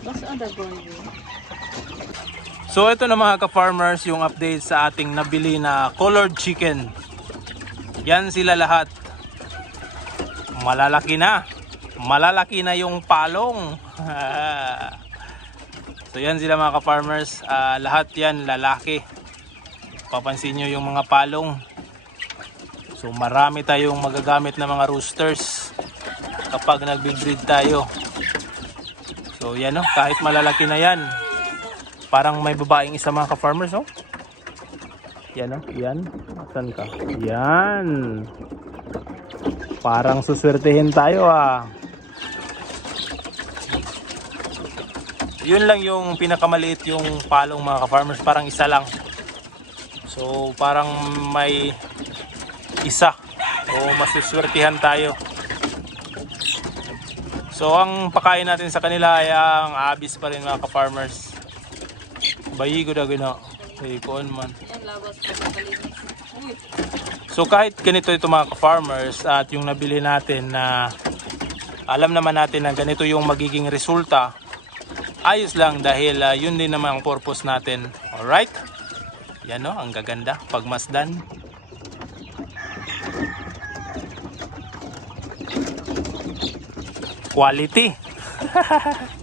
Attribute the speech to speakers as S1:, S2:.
S1: Basta ada goyo.
S2: So ito na mga ka-farmers yung update sa ating nabili na colored chicken. Yan sila lahat. Malalaki na. Malalaki na yung palong. so yan sila mga ka-farmers. Ah, lahat yan lalaki. Papansin nyo yung mga palong. So marami tayong magagamit na mga roosters kapag nagbe-breed tayo. So yan o, kahit malalaki na yan. Parang may babaeng isa mga ka-farmers oh. Yan oh, yan. Saan ka? Yan. Parang suswertehin tayo ah. Yun lang yung pinakamaliit yung palong mga ka-farmers. Parang isa lang. So parang may isa. O masuswertihan tayo. So ang pakain natin sa kanila ay ang abis pa rin mga ka-farmers. Bayigo na gina. Hey, kuon man. So kahit ganito ito mga ka-farmers at yung nabili natin na alam naman natin na ganito yung magiging resulta, ayos lang dahil ah, yun din naman ang purpose natin. Alright? Yan no, ang gaganda. Pagmasdan. Quality.